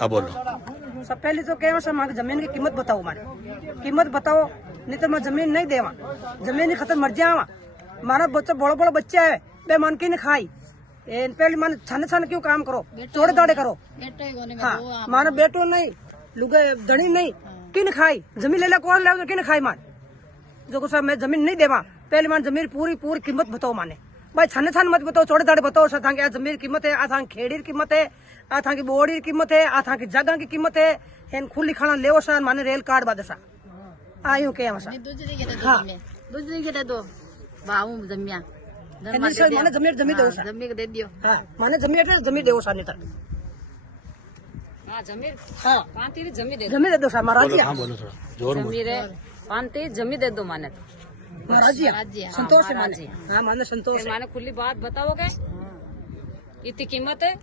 अब बोलो। सब पहले तो कहे हमारी जमीन की कीमत बताओ, हमारी कीमत बताओ, नहीं तो मैं जमीन नहीं देवा, जमीन ही खत्म मर जावा। हमारा बच्चा बड़ा बड़ा बच्चा है, बे मन की नहीं खाई। पहले मन छाने छाने क्यों काम करो, चोड़े दाड़े करो। हाँ, मारा बेटो नहीं, लुगे दड़ी नहीं, किन खाई जमीन ले ला, कौन ले किन खाई मान जो कुछ मैं जमीन नहीं देवा। पहले मान जमीन पूरी पूरी कीमत बताओ माने भाई, छाने छाने मत बताओ, चोड़े दाड़े बताओ। सथा की जमीन की कीमत है, आ खेड़ी की कीमत है, आ की बोड़ी की कीमत है, आ की जगह की कीमत है। इन खुली खाना ले सा माने रेल कार्ड बादशा आयु के हाँ दूसरी के दे दो बाहू जमिया माने जमीन जमीन दो जमीन दे दियो। हाँ माने जमीन जमीन दो सा नेता। हाँ जमीन, हाँ पांती जमीन दे जमीन दे दो सा महाराज। हाँ बोलो थोड़ा जोर में। जमीन पांती जमीन दे दो माने तो महाराज संतोष है माने। हाँ माने संतोष है माने खुली बात बताओगे, इतनी कीमत है।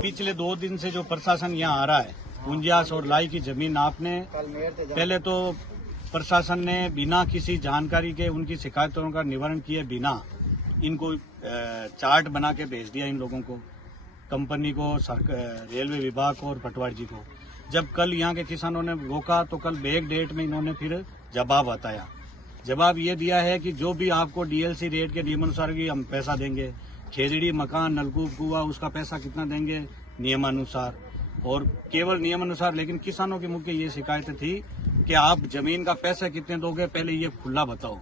पिछले 2 दिन से जो प्रशासन यहाँ आ रहा है, पुंजियास और लाई की जमीन आपने, पहले तो प्रशासन ने बिना किसी जानकारी के उनकी शिकायतों का निवारण किए बिना इनको चार्ट बना के भेज दिया इन लोगों को, कंपनी को, रेलवे विभाग को और पटवारी जी को। जब कल यहाँ के किसानों ने रोका तो कल बैक डेट में इन्होंने फिर जवाब बताया। जवाब ये दिया है कि जो भी आपको डीएलसी रेट के नियमानुसार की हम पैसा देंगे, खेजड़ी मकान नलकूप कुआ उसका पैसा कितना देंगे नियमानुसार, और केवल नियमानुसार। लेकिन किसानों की मुख्य ये शिकायत थी कि आप जमीन का पैसा कितने दोगे, पहले ये खुला बताओ।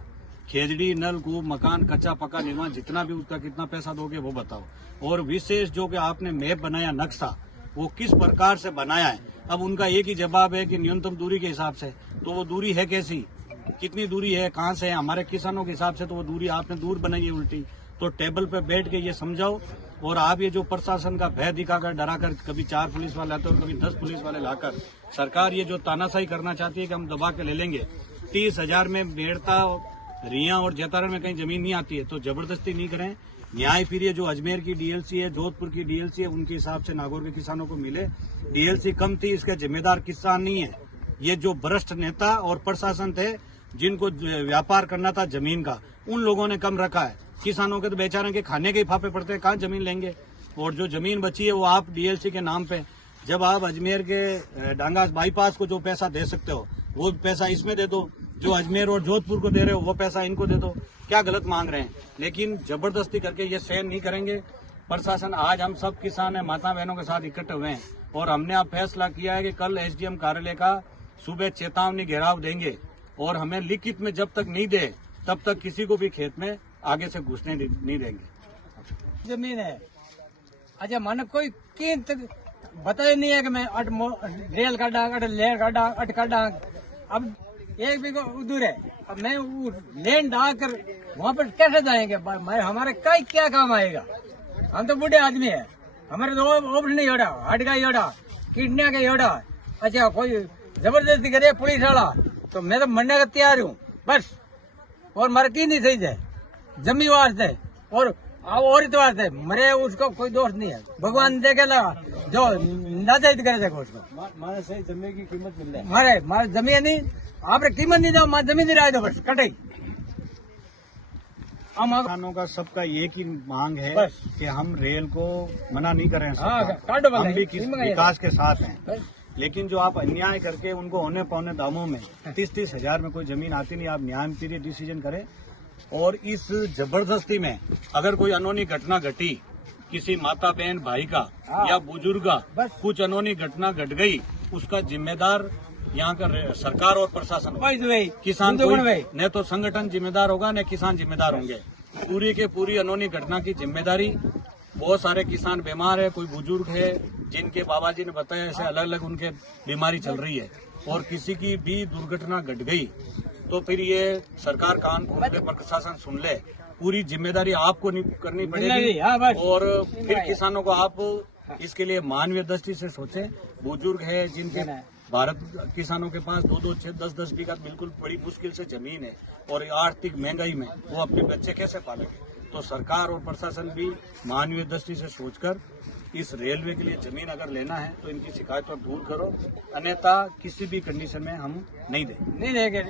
खेजड़ी नलकूप मकान कच्चा पक्का निर्माण जितना भी उसका कितना पैसा दोगे वो बताओ। और विशेष जो कि आपने मैप बनाया नक्शा, वो किस प्रकार से बनाया है। अब उनका एक ही जवाब है कि न्यूनतम दूरी के हिसाब से, तो वो दूरी है कैसी, कितनी दूरी है, कहाँ से है। हमारे किसानों के हिसाब से तो वो दूरी आपने दूर बनाई है उल्टी। तो टेबल पे बैठ के ये समझाओ। और आप ये जो प्रशासन का भय दिखाकर डराकर कभी 4 पुलिस वाले आते और कभी 10 पुलिस वाले लाकर सरकार ये जो तानाशाही करना चाहती है कि हम दबा के ले लेंगे। 30,000 में बेड़ता रिया और जैतारण में कहीं जमीन नहीं आती है, तो जबरदस्ती नहीं करें। न्याय फिर ये जो अजमेर की डीएलसी है, जोधपुर की डीएलसी है, उनके हिसाब से नागौर के किसानों को मिले। डीएलसी कम थी, इसके जिम्मेदार किसान नहीं है, ये जो भ्रष्ट नेता और प्रशासन थे जिनको व्यापार करना था जमीन का, उन लोगों ने कम रखा है। किसानों के तो बेचारों के खाने के ही फाफे पड़ते हैं, कहाँ जमीन लेंगे। और जो जमीन बची है वो आप डीएलसी के नाम पे, जब आप अजमेर के डांगा बाईपास को जो पैसा दे सकते हो वो पैसा इसमें दे दो, जो अजमेर और जोधपुर को दे रहे हो वो पैसा इनको दे दो। क्या गलत मांग रहे हैं, लेकिन जबरदस्ती करके ये सहन नहीं करेंगे प्रशासन। आज हम सब किसान है, माता बहनों के साथ इकट्ठे हुए हैं और हमने अब फैसला किया है कि कल एसडीएम कार्यालय का सुबह चेतावनी घेराव देंगे और हमें लिखित में जब तक नहीं दे तब तक किसी को भी खेत में आगे से घुसने नहीं देंगे। जमीन है, अच्छा मन कोई बताया नहीं है कि मैं रेल काटा, लेन काटा, अट काटा। अब एक भी दूर है, अब मैं लेन डालकर वहाँ पर कैसे जाएंगे, हमारे कई क्या काम आएगा। हम तो बूढ़े आदमी है, हमारे तो ऑपरेशन नहीं होड़ा, हार्ट का ही होड़ा, किडनी का ही होड़ा। अच्छा कोई जबरदस्ती करे पुलिस वाला तो मैं तो मरने का तैयार हूँ बस। और मर की नहीं सही है, जमी वास्ते और औरत है, मरे उसको कोई दोष नहीं है। भगवान देखेगा जो नाजायज करे उसको। मारे सही जमीन की कीमत मिल रहा है, मारे जमीन नहीं, आपने कीमत नहीं दो, मार जमीन नहीं दो बस कटे। किसानों का सबका एक ही मांग है कि हम रेल को मना नहीं करें, हम भी विकास के साथ हैं। लेकिन जो आप अन्याय करके उनको होने पौने दामों में 30-30 हजार में कोई जमीन आती नहीं, आप न्याय पीरियड डिसीजन करें। और इस जबरदस्ती में अगर कोई अनोनी घटना घटी, किसी माता बहन भाई का या बुजुर्ग का कुछ अनोनी घटना घट गई, उसका जिम्मेदार यहाँ का सरकार और प्रशासन, किसान न तो संगठन जिम्मेदार होगा न किसान जिम्मेदार होंगे। पूरी के पूरी अनोनी घटना की जिम्मेदारी, बहुत सारे किसान बीमार है, कोई बुजुर्ग है जिनके बाबा जी ने बताया ऐसे अलग अलग उनके बीमारी चल रही है, और किसी की भी दुर्घटना घट गई तो फिर ये सरकार कान खोल के प्रशासन सुन ले, पूरी जिम्मेदारी आपको करनी पड़ेगी। और फिर किसानों को आप इसके लिए मानवीय दृष्टि से सोचें। बुजुर्ग है जिनके भारत किसानों के पास 2-2, 6, 10-10 बीघा बिल्कुल बड़ी मुश्किल से जमीन है, और आर्थिक महंगाई में वो अपने बच्चे कैसे पालेंगे। तो सरकार और प्रशासन भी मानवीय दृष्टि से सोचकर इस रेलवे के लिए जमीन अगर लेना है तो इनकी शिकायत को दूर करो, अन्यथा किसी भी कंडीशन में हम नहीं देंगे। नहीं देंगे,